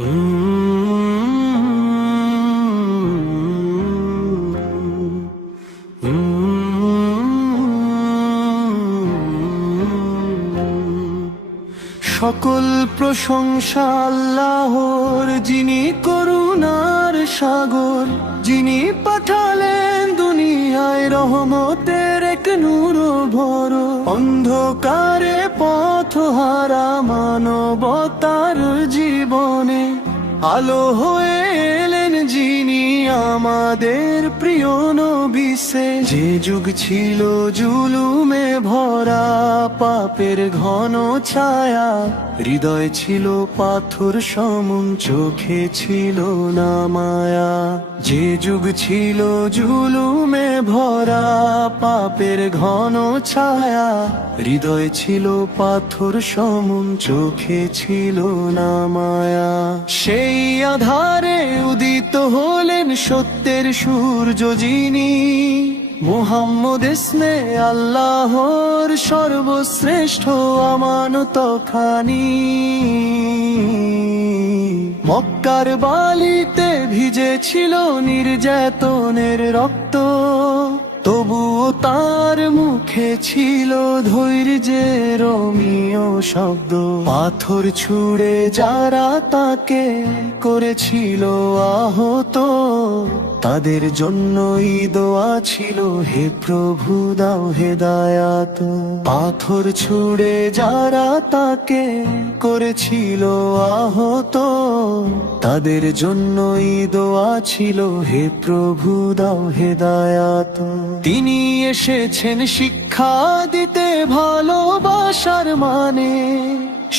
সকল প্রশংসা আল্লাহর, যিনি করুণার সাগর, যিনি পাঠালেন দুনিয়ায় রহমতের এক নূর ভর। অন্ধকারে পথহারা মানবতার জীবনে আলো হয়ে এলেন যিনি আমাদের প্রিয় নবী। যে যুগ ছিল জুলুমে ভরা, পাপের ঘন ছায়া, হৃদয় ছিল পাথর সমন, চোখে ছিল না মায়া। যে যুগ ছিল জুলুমে ভরা, পাপের ঘন ছায়া, হৃদয় ছিল পাথর সমন, চোখে ছিল না মায়া। সেই আধারে উদিত হলেন সত্যের সূর্য যিনি, মুহাম্মদ ইসমে আল্লাহর সর্বশ্রেষ্ঠ আমানত খানি। মক্কার বালিতে ভিজেছিল নির্যাতনের রক্ত, তবুও তার মুখে ছিল ধৈর্যের অমিয় শব্দ। পাথর ছুঁড়ে যারা তাকে করেছিল আহত, তাদের জন্যই দোয়া ছিল, হে প্রভু দাও হেদায়াত। পাথর ছুঁড়ে যারা তাকে করেছিল আহত, তাদের জন্যই দোয়া ছিল, হে প্রভু দাও হেদায়াত। তিনি এসেছেন শিক্ষা দিতে ভালোবাসার মানে,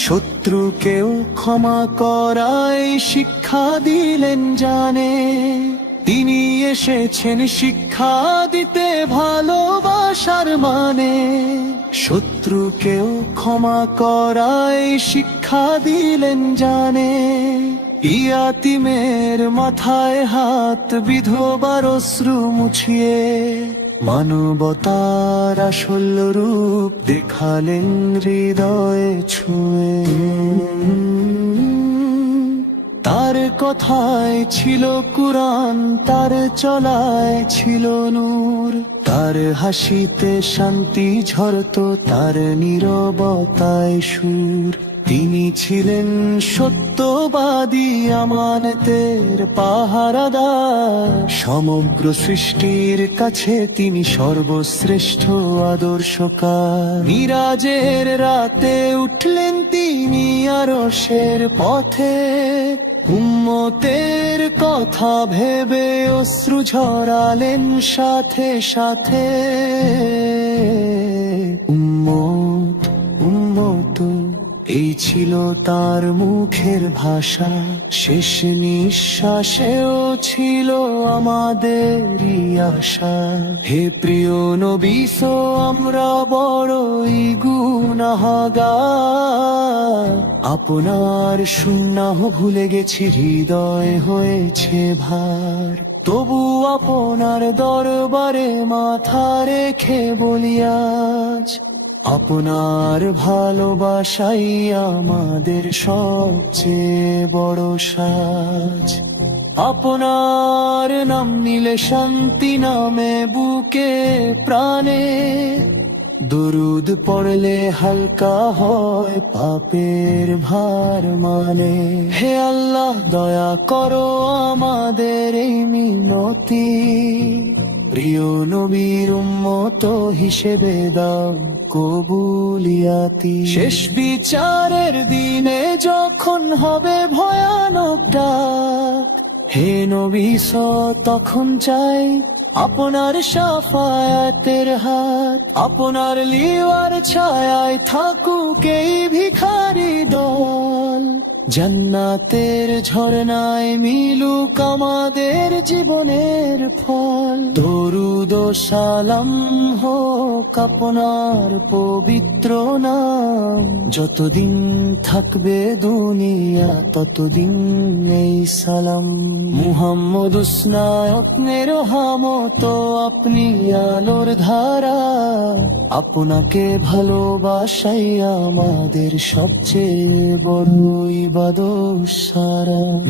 শত্রুকেও ক্ষমা করাই শিক্ষা দিলেন জানে। তিনি এসেছেন শিক্ষা দিতে ভালোবাসার মানে, শত্রুকেও ক্ষমা করাই শিক্ষা দিলেন জানে। ইয়াতিমের মাথায় হাত, বিধবার অশ্রু মুছিয়ে, মানবতার আসল রূপ দেখালেন হৃদয়ে ছুঁয়ে। তার কথায় ছিল কুরআন, তার চলায় ছিল নূর, তার হাসিতে শান্তি ঝরতো, তার নীরবতায় সুর। তিনি ছিলেন সত্যবাদী, আমানতের পাহারাদার, সমগ্র সৃষ্টির কাছে তিনি সর্বশ্রেষ্ঠ আদর্শকার। মিরাজের রাতে উঠলেন তিনি আরশের পথে, উম্মতের কথা ভেবে অশ্রু ঝরালেন সাথে সাথে। উম্মত উম্মত এই ছিল তার মুখের ভাষা, শেষ নিঃশ্বাসেও ছিল আমাদেরই আশা। হে প্রিয় নবী, আমরা বড়ই গুনাহগার, আপনার সুন্নাহ ভুলে গেছি, হৃদয় হয়েছে ভার। তবু আপনার দরবারে মাথা রেখে বলি আজ, আপনার ভালোবাসাই আমাদের সবচেয়ে বড় সাজ। আপনার নাম নিলে শান্তি নামে বুকে প্রাণে, দরুদ পড়লে হালকা হয় পাপের ভার মানে। হে আল্লাহ দয়া করো আমাদের এই মিনতি, প্রিয় নবীর উম্মত হিসেবে দাও কবুলিয়াতি। শেষ বিচারের দিনে যখন হবে ভয়ানক ডাক, হে নবী তখন চাই আপনার শাফায়াতের হাত। আপনার লিওয়ার ছায়ায় থাকুক এই ভিখারি দল, জান্নাতের ঝরনায় মিলুক আমাদের জীবনের ফল। দরুদ ও সালাম হোক আপনার পবিত্র পবিত্র নাম। যতদিন থাকবে দুনিয়া ততদিন এই সালাম। মুহাম্মদুস নায়ক রহমত, আপনি আলোর ধারা। আপনাকে ভালোবাসাই আমাদের সবচেয়ে বড় ইবাদত সারা।